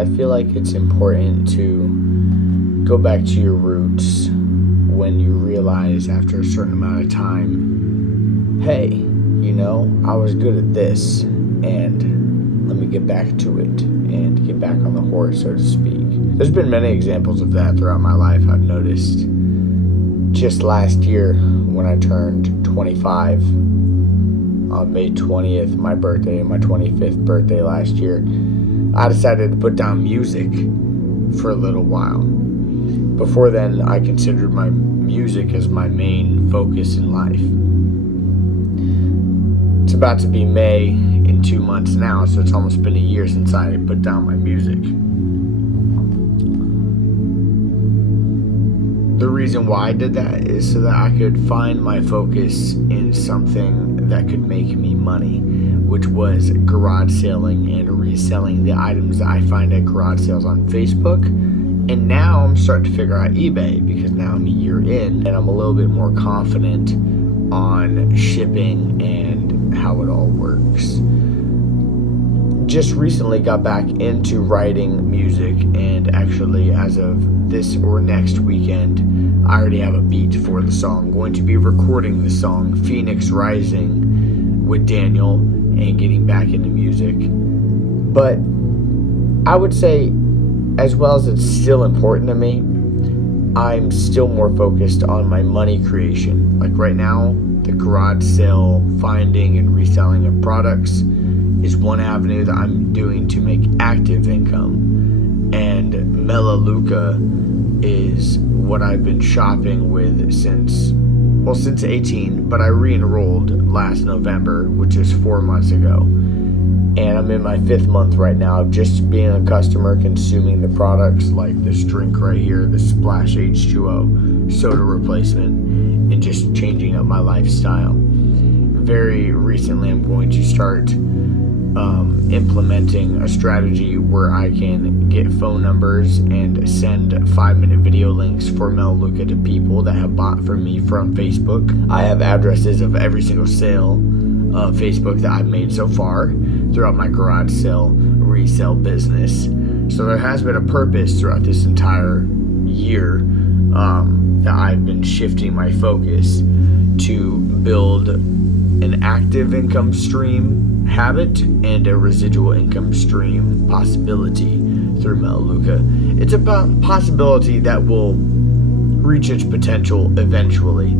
I feel like it's important to go back to your roots when you realize after a certain amount of time, hey, I was good at this, and let me get back to it and get back on the horse, so to speak. There's been many examples of that throughout my life, I've noticed. Just last year, when I turned 25, on May 20th, my birthday, my 25th birthday last year, I decided to put down music for a little while. Before then, I considered my music as my main focus in life. It's about to be May in 2 months now, so it's almost been a year since I put down my music. The reason why I did that is so that I could find my focus in something that could make me money, which was garage selling and reselling the items that I find at garage sales on Facebook. And now I'm starting to figure out eBay, because now I'm a year in and I'm a little bit more confident on shipping and how it all works. Just recently got back into writing music, and actually as of this or next weekend, I already have a beat for the song. I'm going to be recording the song Phoenix Rising with Daniel and getting back into music. But I would say, as well as it's still important to me, I'm still more focused on my money creation. Like right now, the garage sale finding and reselling of products is one avenue that I'm doing to make active income. And melaleuca is what I've been shopping with since 18, but I re-enrolled last November, which is 4 months ago. And I'm in my 5th month right now of just being a customer, consuming the products like this drink right here, the Splash H2O soda replacement, and just changing up my lifestyle. Very recently, I'm going to start implementing a strategy where I can get phone numbers and send 5-minute video links for melaleuca to people that have bought from me from Facebook. I have addresses of every single sale of Facebook that I've made so far throughout my garage sale resale business. So there has been a purpose throughout this entire year that I've been shifting my focus to build an active income stream habit and a residual income stream possibility through melaleuca. It's a possibility that will reach its potential eventually,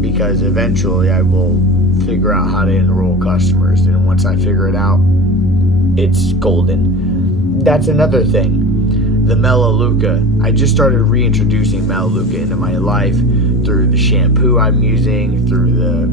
because eventually I will figure out how to enroll customers, and once I figure it out, it's golden. That's another thing. The melaleuca, I just started reintroducing melaleuca into my life through the shampoo I'm using, through the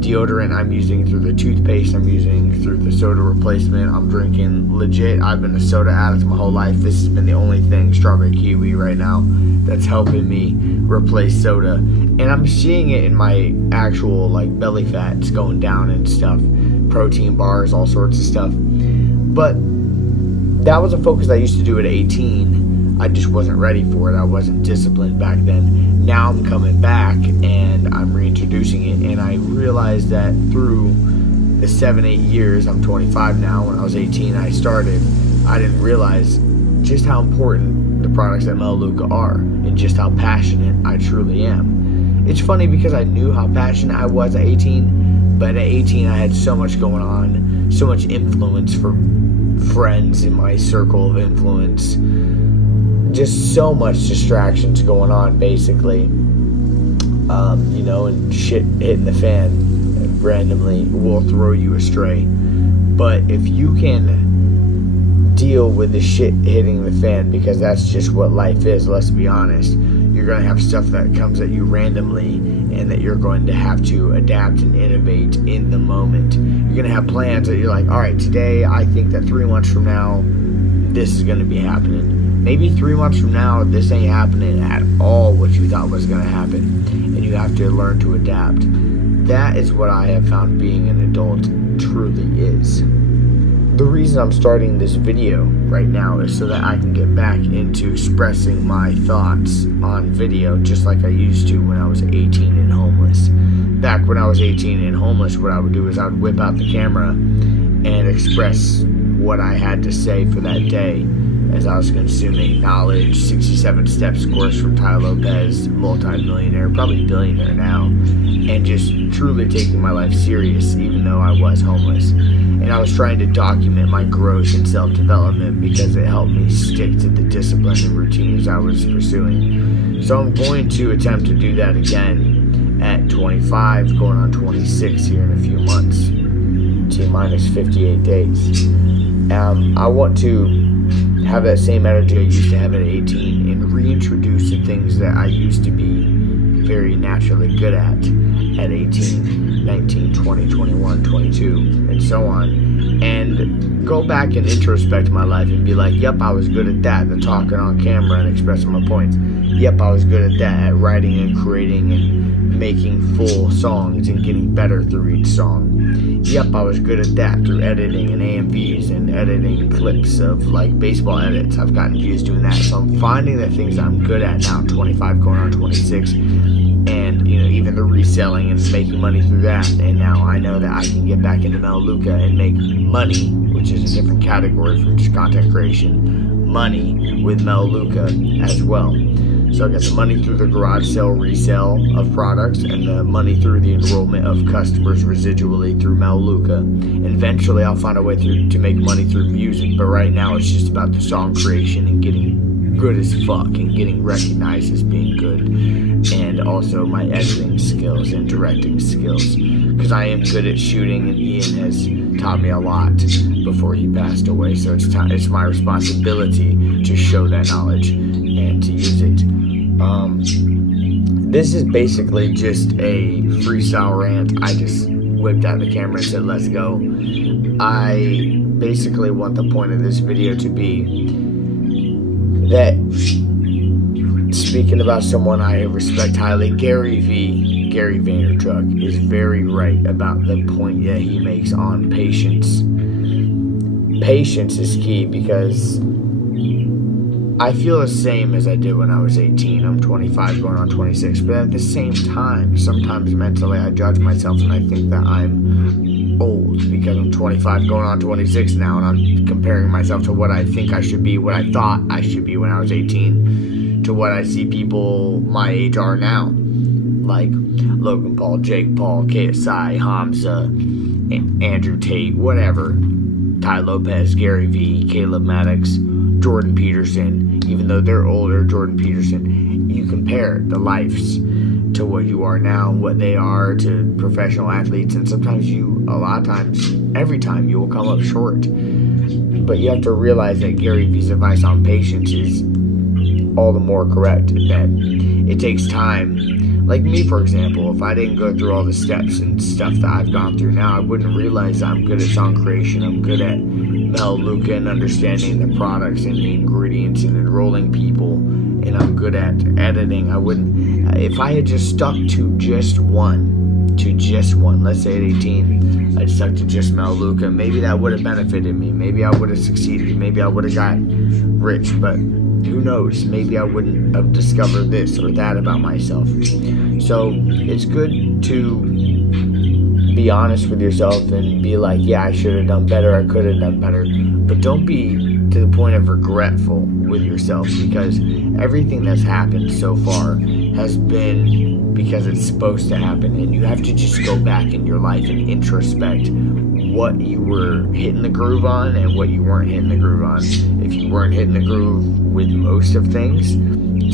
deodorant I'm using, through the toothpaste I'm using, through the soda replacement I'm drinking. Legit, I've been a soda addict my whole life. This has been the only thing, strawberry kiwi right now, that's helping me replace soda. And I'm seeing it in my actual belly fats going down and stuff, protein bars, all sorts of stuff. But that was a focus I used to do at 18. I just wasn't ready for it. I wasn't disciplined back then. Now I'm coming back and I'm reintroducing it, and I realized that through the 7-8 years, I'm 25 now, when I was 18 I started, I didn't realize just how important the products at melaleuca are and just how passionate I truly am. It's funny because I knew how passionate I was at 18, but at 18 I had so much going on, so much influence from friends in my circle of influence, just so much distractions going on basically, and shit hitting the fan randomly will throw you astray. But if you can deal with the shit hitting the fan, because that's just what life is, let's be honest, you're going to have stuff that comes at you randomly and that you're going to have to adapt and innovate in the moment. You're going to have plans that you're like, all right, today I think that 3 months from now this is going to be happening. Maybe 3 months from now, this ain't happening at all what you thought was going to happen, and you have to learn to adapt. That is what I have found being an adult truly is. The reason I'm starting this video right now is so that I can get back into expressing my thoughts on video, just like I used to when I was 18 and homeless. Back when I was 18 and homeless, what I would do is I would whip out the camera and express what I had to say for that day as I was consuming knowledge, 67 Steps course from Tai Lopez, multi-millionaire, probably billionaire now, and just truly taking my life serious, even though I was homeless. And I was trying to document my growth and self-development because it helped me stick to the discipline and routines I was pursuing. So I'm going to attempt to do that again at 25, going on 26 here in a few months, T-minus 58 days. I want to have that same energy I used to have at 18 and reintroduce the things that I used to be very naturally good at 18, 19, 20, 21, 22, and so on, and go back and introspect my life and be like, yep, I was good at that, the talking on camera and expressing my points. Yep, I was good at that, at writing and creating and making full songs and getting better through each song. Yep, I was good at that through editing and AMVs and editing clips of like baseball edits. I've gotten views doing that. So I'm finding the things I'm good at now, 25 going on 26, and even the reselling and making money through that. And now I know that I can get back into melaleuca and make money, which is a different category from just content creation, money with melaleuca as well. So I got the money through the garage sale resale of products and the money through the enrollment of customers residually through melaleuca. And eventually I'll find a way to make money through music, but right now it's just about the song creation and getting good as fuck and getting recognized as being good, and also my editing skills and directing skills, because I am good at shooting, and Ian has taught me a lot before he passed away. So it's my responsibility to show that knowledge and to use it. This is basically just a freestyle rant. I just whipped out the camera and said, let's go. I basically want the point of this video to be that, speaking about someone I respect highly, Gary Vaynerchuk is very right about the point that he makes on patience. Patience is key, because I feel the same as I did when I was 18. I'm 25 going on 26, but at the same time, sometimes mentally I judge myself and I think that I'm old because I'm 25 going on 26 now, and I'm comparing myself to what I think I should be, what I thought I should be when I was 18, to what I see people my age are now, like Logan Paul, Jake Paul, KSI, Hamza, Andrew Tate, whatever, Tai Lopez, Gary Vee, Caleb Maddox, Jordan Peterson. Even though they're older, Jordan Peterson, you compare the lives to what you are now, what they are to professional athletes, and sometimes a lot of times, every time you will come up short. But you have to realize that Gary Vee's advice on patience is all the more correct, that it takes time. Like me, for example, if I didn't go through all the steps and stuff that I've gone through now, I wouldn't realize I'm good at song creation, I'm good at melaleuca and understanding the products and the ingredients and enrolling people, and I'm good at editing. I wouldn't, if I had just stuck to just one, let's say at 18, I stuck to just melaleuca, maybe that would have benefited me, maybe I would have succeeded, maybe I would have got rich, but who knows, maybe I wouldn't have discovered this or that about myself. So it's good to be honest with yourself and be like, yeah, I should have done better, I could have done better, but don't be to the point of regretful with yourself, because everything that's happened so far has been because it's supposed to happen, and you have to just go back in your life and introspect what you were hitting the groove on and what you weren't hitting the groove on. If you weren't hitting the groove with most of things,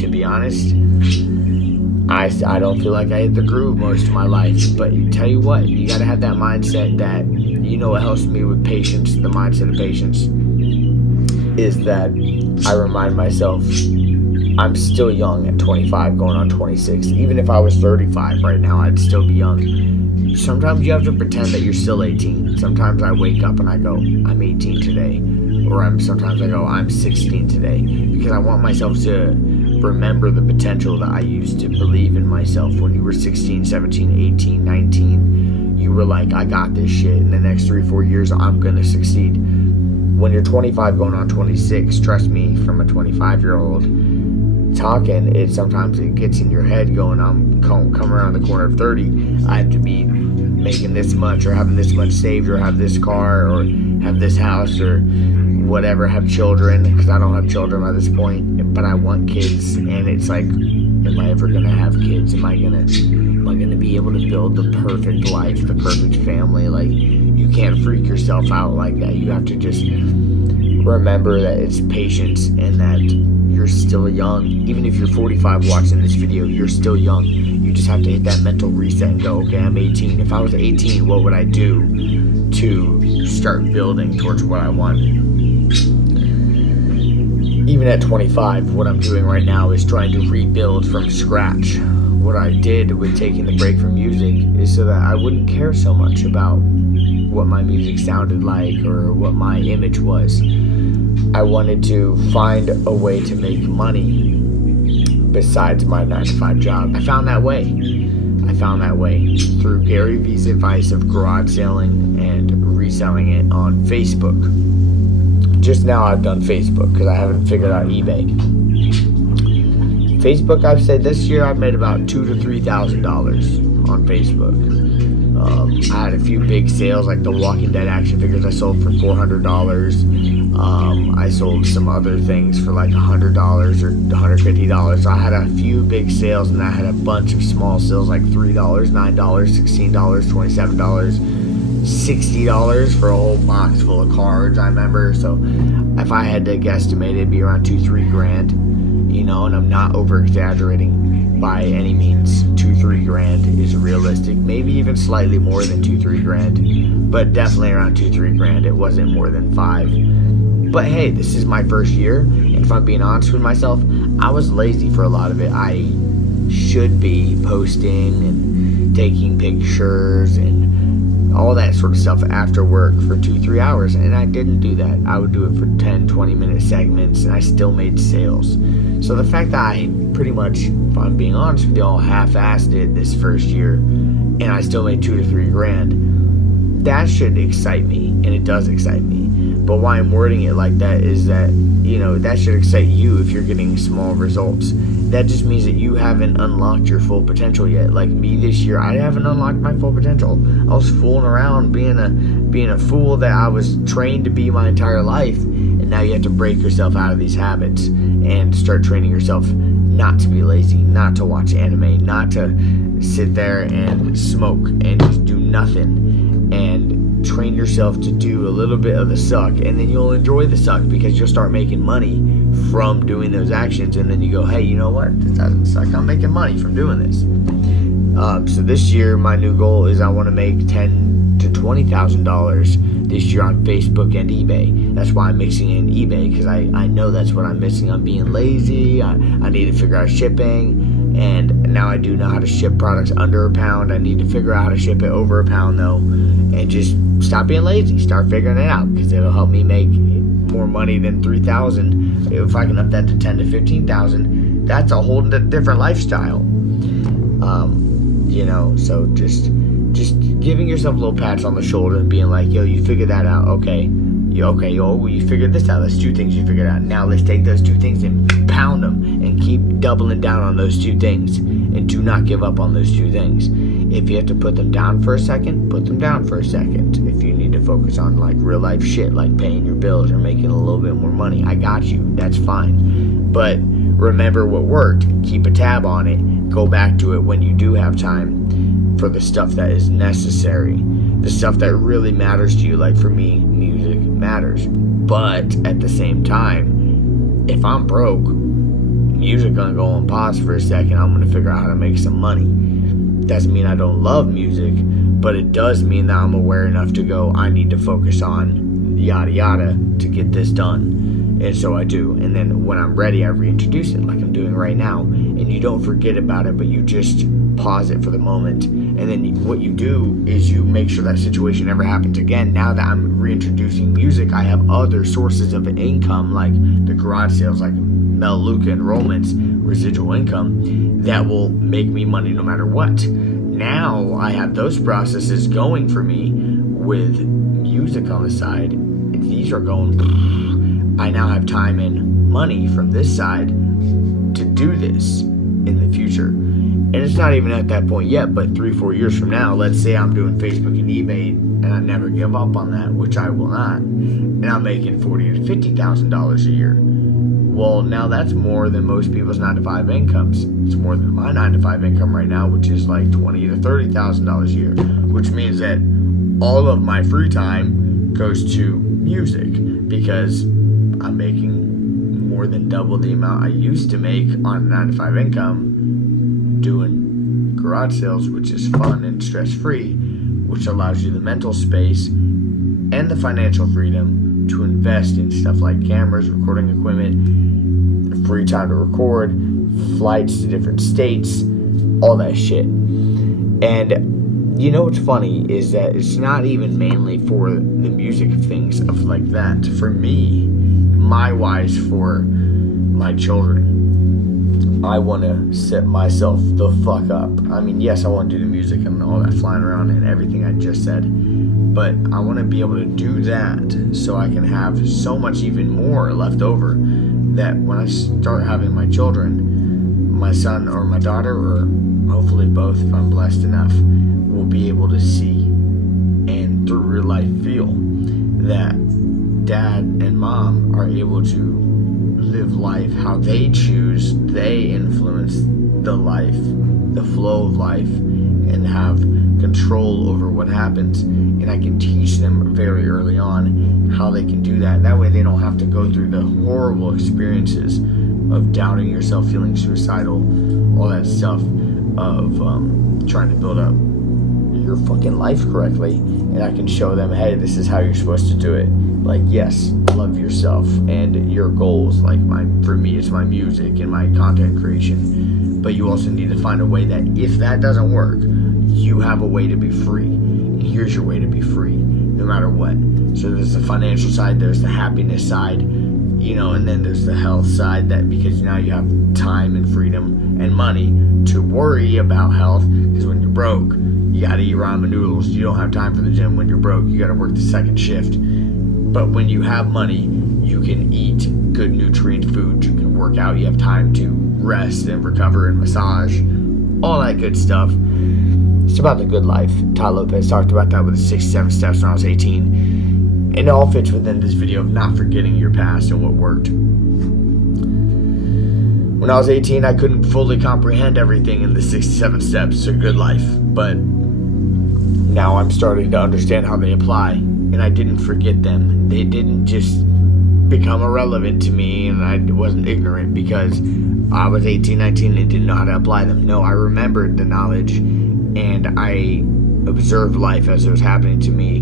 to be honest, I don't feel like I hit the groove most of my life. But tell you what, you got to have that mindset that, what helps me with patience, the mindset of patience, is that I remind myself I'm still young at 25 going on 26. Even if I was 35 right now, I'd still be young. Sometimes you have to pretend that you're still 18. Sometimes I wake up and I go, I'm 18 today. Or sometimes I go, I'm 16 today. Because I want myself to remember the potential that I used to believe in myself. When you were 16, 17, 18, 19, you were like, I got this shit. In the next 3-4 years, I'm going to succeed. When you're 25 going on 26, trust me, from a 25-year-old talking, sometimes it gets in your head going, I'm coming around the corner of 30, I have to be making this much or having this much saved or have this car or have this house or whatever, have children, because I don't have children by this point, but I want kids. And it's like, am I ever gonna have kids? Am I gonna be able to build the perfect life, the perfect family? Like, you can't freak yourself out like that. You have to just remember that it's patience and that you're still young. Even if you're 45 watching this video, you're still young. You just have to hit that mental reset and go, okay, I'm 18. If I was 18, what would I do to start building towards what I want? Even at 25, what I'm doing right now is trying to rebuild from scratch. What I did with taking the break from music is so that I wouldn't care so much about what my music sounded like or what my image was. I wanted to find a way to make money besides my 9-to-5 job. I found that way through Gary Vee's advice of garage selling and reselling it on Facebook. Just now I've done Facebook because I haven't figured out eBay. Facebook, I've said this year I've made about $2,000 to $3,000 on Facebook. I had a few big sales, like the Walking Dead action figures I sold for $400. I sold some other things for like $100 or $150. So I had a few big sales, and I had a bunch of small sales like $3, $9, $16, $27, $60 for a whole box full of cards, I remember. So if I had to guesstimate, it'd be around $2-3 grand, and I'm not over exaggerating by any means. $2-3 grand is realistic, maybe even slightly more than $2-3 grand, but definitely around $2-3 grand. It wasn't more than $5. But hey, this is my first year, and if I'm being honest with myself, I was lazy for a lot of it. I should be posting and taking pictures and all that sort of stuff after work for 2-3 hours, and I didn't do that. I would do it for 10-20 minute segments, and I still made sales. So the fact that I pretty much, if I'm being honest with y'all, half-assed it this first year, and I still made $2-3 grand, that should excite me, and it does excite me. But why I'm wording it like that is that, that should excite you if you're getting small results. That just means that you haven't unlocked your full potential yet. Like me this year, I haven't unlocked my full potential. I was fooling around being a fool that I was trained to be my entire life. And now you have to break yourself out of these habits and start training yourself not to be lazy, not to watch anime, not to sit there and smoke and just do nothing, and train yourself to do a little bit of the suck, and then you'll enjoy the suck because you'll start making money from doing those actions, and then you go, hey, you know what, this doesn't suck, I'm making money from doing this. So this year my new goal is I want to make $10,000 to $20,000 this year on Facebook and eBay. That's why I'm mixing in eBay, because I know that's what I'm missing. I'm being lazy. I need to figure out shipping, and now I do know how to ship products under £1. I need to figure out how to ship it over £1 though, and just stop being lazy. Start figuring it out, because it'll help me make more money than $3,000. If I can up that to $10,000 to $15,000, that's a whole different lifestyle. So just giving yourself little pats on the shoulder and being like, yo, you figured that out. Okay, you figured this out. That's 2 things you figured out. Now let's take those 2 things and pound them and keep doubling down on those 2 things, and do not give up on those 2 things. If you have to put them down for a second, put them down for a second. If you need to focus on like real life shit, like paying your bills or making a little bit more money, I got you. That's fine. But remember what worked. Keep a tab on it. Go back to it when you do have time for the stuff that is necessary. The stuff that really matters to you. Like for me, music matters. But at the same time, if I'm broke, music gonna go on pause for a second. I'm gonna figure out how to make some money. Doesn't mean I don't love music, but it does mean that I'm aware enough to go, I need to focus on yada yada to get this done. And so I do. And then when I'm ready, I reintroduce it like I'm doing right now. And you don't forget about it, but you just pause it for the moment. And then what you do is you make sure that situation never happens again. Now that I'm reintroducing music, I have other sources of income, like the garage sales, like melaleuca enrollments, residual income, that will make me money no matter what. Now I have those processes going for me with music on the side. These are going. I now have time and money from this side to do this in the future. And it's not even at that point yet, but 3-4 years from now, let's say I'm doing Facebook and eBay and I never give up on that, which I will not, and I'm making $40,000 to $50,000 a year. Well, now that's more than most people's 9-to-5 incomes. It's more than my 9-to-5 income right now, which is like $20,000 to $30,000 a year, which means that all of my free time goes to music because I'm making more than double the amount I used to make on a 9-to-5 income doing garage sales, which is fun and stress-free, which allows you the mental space and the financial freedom to invest in stuff like cameras, recording equipment, free time to record, flights to different states, all that shit. And you know what's funny is that it's not even mainly for the music things of like that. For me, my why's for my children. I want to set myself the fuck up. I mean, yes, I want to do the music and all that flying around and everything I just said, but I want to be able to do that so I can have so much even more left over that when I start having my children, my son or my daughter, or hopefully both if I'm blessed enough, will be able to see and through real life feel that dad and mom are able to live life how they choose. They influence the life, the flow of life, and have control over what happens. And I can teach them very early on how they can do that. That way they don't have to go through the horrible experiences of doubting yourself, feeling suicidal, all that stuff of trying to build up your fucking life correctly. And I can show them, hey, this is how you're supposed to do it. Like, yes, love yourself and your goals. Like for me, it's my music and my content creation. But you also need to find a way that if that doesn't work, you have a way to be free. And here's your way to be free, no matter what. So there's the financial side, there's the happiness side, and then there's the health side, that because now you have time and freedom and money to worry about health. Because when you're broke, you gotta eat ramen noodles. You don't have time for the gym when you're broke. You gotta work the second shift. But when you have money, you can eat good nutrient food. You can work out. You have time to rest and recover and massage. All that good stuff. It's about the good life. Ty Lopez talked about that with the 67 steps when I was 18. And it all fits within this video of not forgetting your past and what worked. When I was 18, I couldn't fully comprehend everything in the 67 steps to good life. But now I'm starting to understand how they apply. And I didn't forget them. They didn't just become irrelevant to me and I wasn't ignorant because I was 18, 19 and didn't know how to apply them. No, I remembered the knowledge and I observed life as it was happening to me,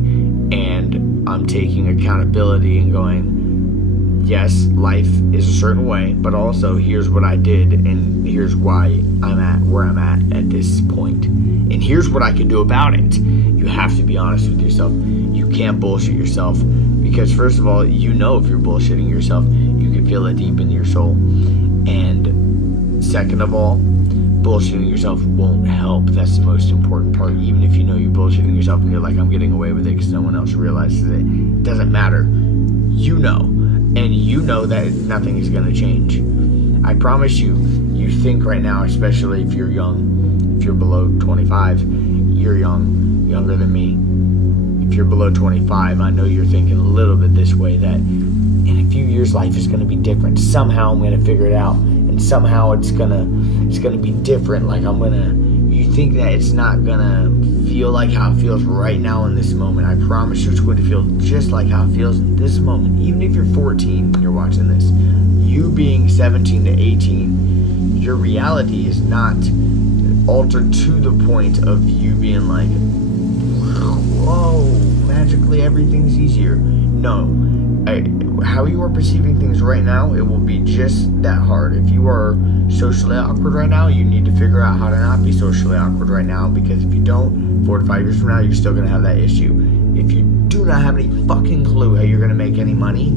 and I'm taking accountability and going, yes, life is a certain way, but also here's what I did and here's why I'm at where I'm at this point. And here's what I can do about it. You have to be honest with yourself. You can't bullshit yourself because first of all, if you're bullshitting yourself, you can feel it deep in your soul. And second of all, bullshitting yourself won't help. That's the most important part. Even if you know you're bullshitting yourself and you're like, I'm getting away with it because no one else realizes it. It doesn't matter. You know. And you know that nothing is going to change. I promise you, you think right now, especially if you're young, if you're below 25, you're younger than me. If you're below 25, I know you're thinking a little bit this way, that in a few years life is going to be different. Somehow I'm going to figure it out. And somehow it's gonna be different. Like you think that it's not gonna feel like how it feels right now in this moment. I promise you it's going to feel just like how it feels in this moment. Even if you're 14 and you're watching this, you being 17 to 18, your reality is not altered to the point of you being like, whoa, magically everything's easier. No. How you are perceiving things right now, it will be just that hard. If you are socially awkward right now, you need to figure out how to not be socially awkward right now, because if you don't, 4 to 5 years from now, you're still going to have that issue. If you do not have any fucking clue how you're going to make any money,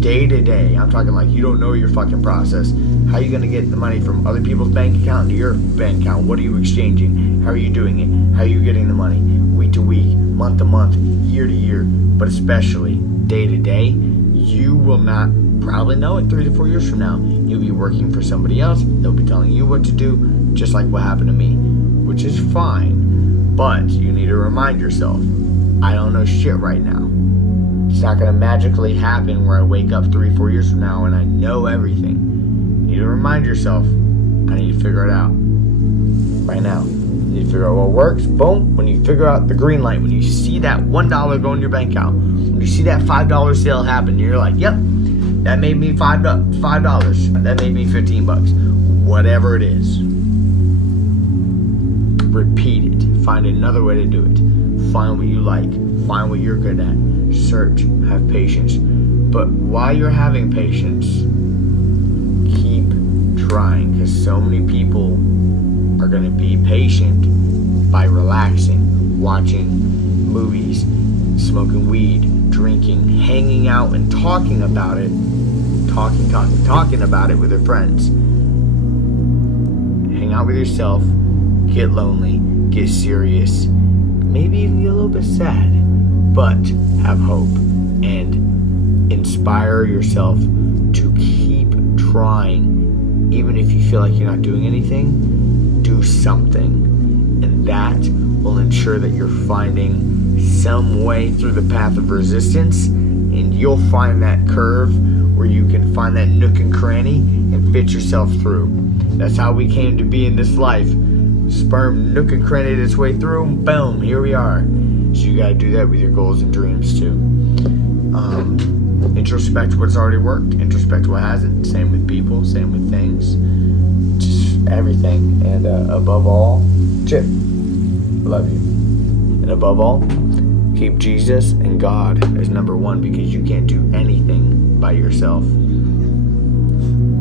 day to day, I'm talking like you don't know your fucking process. How are you going to get the money from other people's bank account to your bank account? What are you exchanging? How are you doing it? How are you getting the money? Week to week, month to month, year to year, but especially day to day, you will not probably know it 3 to 4 years from now. You'll be working for somebody else. They'll be telling you what to do, just like what happened to me, which is fine. But you need to remind yourself, I don't know shit right now. It's not going to magically happen where I wake up 3, 4 years from now and I know everything. You need to remind yourself, I need to figure it out right now. You need to figure out what works. Boom. When you figure out the green light, when you see that $1 go in your bank account, when you see that $5 sale happen, you're like, yep, that made me $5. That made me $15. Whatever it is. Repeat it. Find another way to do it. Find what you like. Find what you're good at. Search. Have patience. But while you're having patience, keep trying, because so many people are going to be patient by relaxing, watching movies, smoking weed, drinking, hanging out and talking about it, talking about it with their friends. Hang out with yourself, get lonely, get serious, maybe even get a little bit sad, but have hope and inspire yourself to keep trying. Even if you feel like you're not doing anything, do something. And that will ensure that you're finding some way through the path of resistance, and you'll find that curve where you can find that nook and cranny and fit yourself through. That's how we came to be in this life. Sperm nook and crannied its way through, boom, here we are. So you gotta do that with your goals and dreams too. Introspect what's already worked, introspect what hasn't. Same with people, same with things, just everything. And above all, Chip, love you. And above all, keep Jesus and God as number one, because you can't do anything by yourself.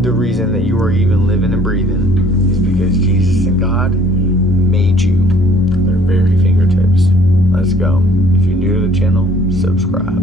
The reason that you are even living and breathing is because Jesus and God made you their very fingertips. Let's go. If you're new to the channel, subscribe.